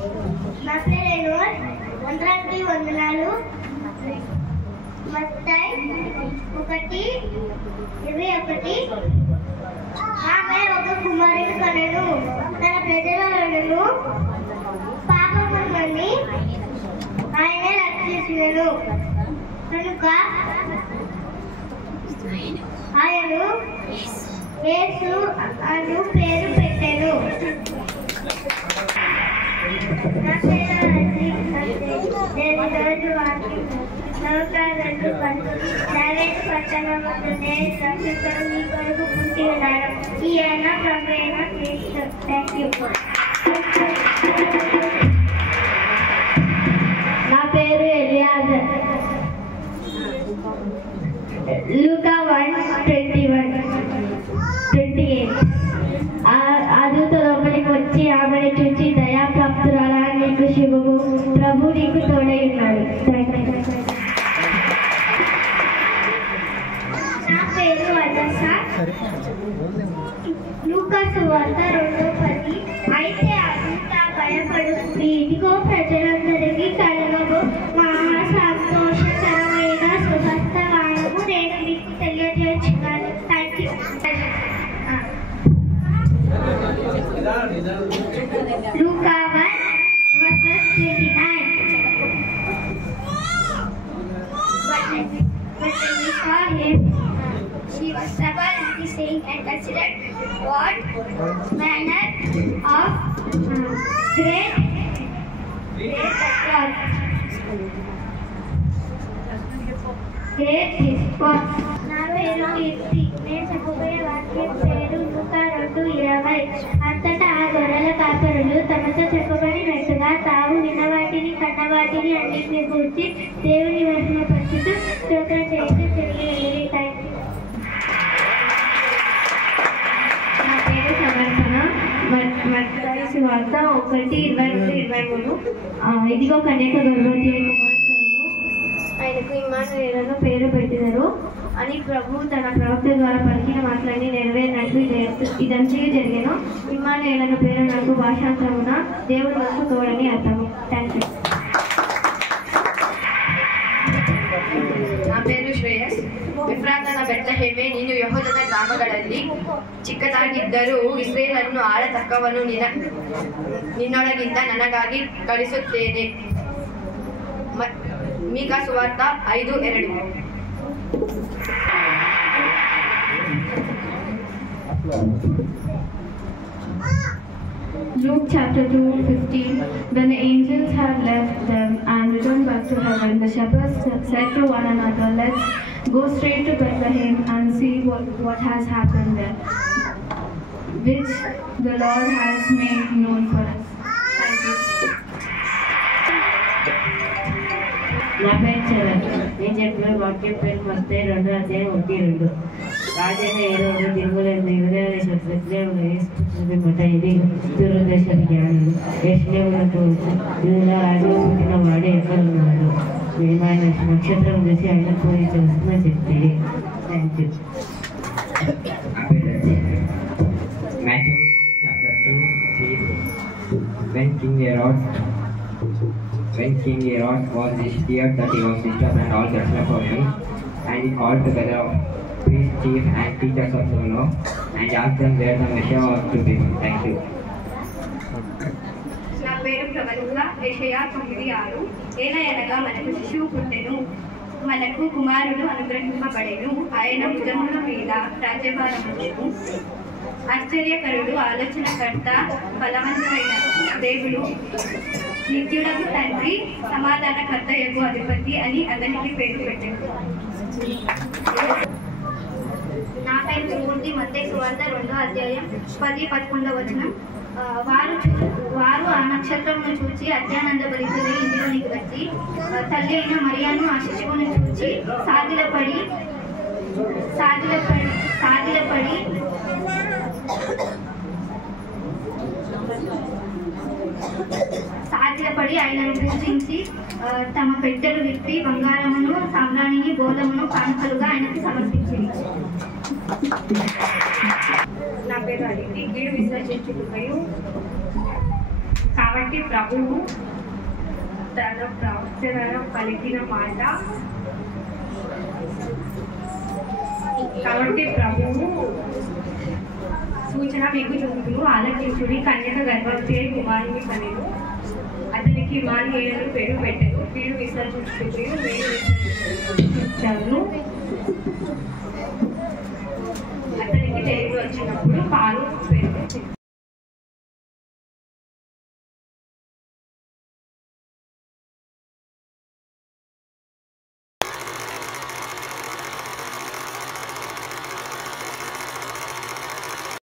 నా పేరు అందరికీ వందనాలు. మత్తయి 1:21. ఆమె ఒక కుమారుని కనెను. తన ప్రజలను పాపముల నుండి ఆయన రక్షించెను. కనుక ఆయనను యేసు అను పేరు పెట్టెను. నా పేరు నవేటు పట్టణమందు నేను రక్షకుడు మీ కొరకు పుట్టి ఉన్నాడు. ఈయన ప్రభువైన క్రీస్తు. Thank you. నా పేరు ఎలియాజర్. లూకా 1:28. ఆ దూత లోపలికి వచ్చి ఆమెను చూచి దయాప్రాప్తురాలా, నీకు శుభము, ప్రభు నీకు తోడై ఉన్నాడు. నా పేరు అజస. లూకా సువార్త 2:10. అయితే ఆ దూత భయపడుతుంది, ఇదిగో ప్రజలందరికీ కలగబో మహా సంతోషకరమైన శుభవర్తమానము నేను మీకు తెలియజేస్తున్నాను. Thank you. Luka 1:29. But when we saw him, she was troubled at his saying and considered what manner of great response. నా పేరు కీర్తి. నేను చెప్పబోయే వాక్యం పేరు లూకా 2:20. అంతటా ఆ గొర్రెల కాపరులు తమతో చెప్పబడినట్టుగా తాము విన్నవాటిని కన్నవాటిని అన్నింటినీ కూర్చి దేవుని మహిమపరచుతూ స్తోత్రం చేసి తిరిగి వెళ్ళి. Thank you. నా పేరు సమర్పణ. మత్తయి సువార్త 1:20-23. ఇదిగో కన్యక గర్భవతి కుమార్తెను, ఆయనకు ఇమ్మానుయేలును పేరు పెట్టినరు అని ప్రభు తన ప్రవక్త ద్వారా పలికిన మాటలన్నీ నెరవేరినట్లు ఇదంతా జరిగాను. ఇమ్మానుయేలు పేరు నాకు భాషాంతరమున దేవుడు మనకు తోడని అర్థము. Thank you. నా పేరు ಶ್ರೇಯಸ್. ಎಫ್ರಾತನ ಬೆತ್ಲೆಹೇಮೆ, ನೀನು ಯೆಹೂದದ ಗ್ರಾಮಗಳಲ್ಲಿ ಚಿಕ್ಕದಾಗಿದ್ದರೂ ಇಸ್ರಾಯೇಲನ್ನು ಆಳತಕ್ಕವನು ನಿನ್ನೊಳಗಿಂದ ನನಗಾಗಿ ಕಳಿಸುತ್ತೇನೆ. Micah ಸುವಾರ್ತ 5:2. Luke chapter 2:15. When the angels had left them and returned back to heaven, the shepherds said to one another, "Let's go straight to Bethlehem and see what has happened there, which the Lord has made known for us." Thank you. నా పేరు చరణ్. నేను చెప్పిన వాక్యం పేరు మత్తయి 2:1-2. రాజైన ఏరోదు తిరుగులేదు యూదయదేశమట. ఇది దురదేశ జ్ఞానులు యెరూషలేమునకు యూదా రాజుగా పుట్టిన వాడు ఎక్కడున్నాడు? మేము ఆయన నక్షత్రం చూసి ఆయన పూజించి వస్తుందని చెప్తుంది. Thank you. Matthew chapter 2. When King Herod was heard that he was disturbed and all that for him, and he called together priests, chief and teachers of the law, and asked them where the Messiah was to be. Thank you. నా పేరు ప్రవళిక. యెషయా 9:6. ఏలయనగా మనకు శిశువు పుట్టెను, మనకు కుమారుడు అనుగ్రహింపబడెను, ఆయన భుజముల మీద రాజ్యభారమును. ఆశ్చర్యకరుడు, ఆలోచనకర్త, బలవంతుడైన దేవుడు, నిత్యుడకు తండ్రి, సమాధానకర్తయగు అధిపతి అని అతనికి పేరు పెట్టాడు. నా పేరు త్రిమూర్తి. మత్తయి సువార్త 2:10-11. వారు ఆ నక్షత్రమును చూచి అత్యానందభరితులై ఇంటిలోనికి వచ్చి తల్లి అయిన మరియను ఆ శిశువును చూచి సాగిలపడి ఆయనను పూజించి తమ పెట్టెలు విప్పి బంగారమును, సామ్రాణిని, గోధుమను కానుకలుగా ఆయనకు సమర్పించింది. నా పేరు అదితి. కీడు విశ్లేషించుటయు కాబట్టి ప్రభువు తన ప్రవక్తలలో పలికిన మాట కాబట్టి ప్రభువు సూచన మీకు చూపును ఆలకించుడి కన్యక గర్భవతి అయి కుమారుని కనెను అతనికి ఇమ్మానుయేలు పేరు పెట్టెను వీరు విసర్జించుటకు వేరు విసర్జించాను అతనికి తెలివి వచ్చినప్పుడు పాలు పెరుగు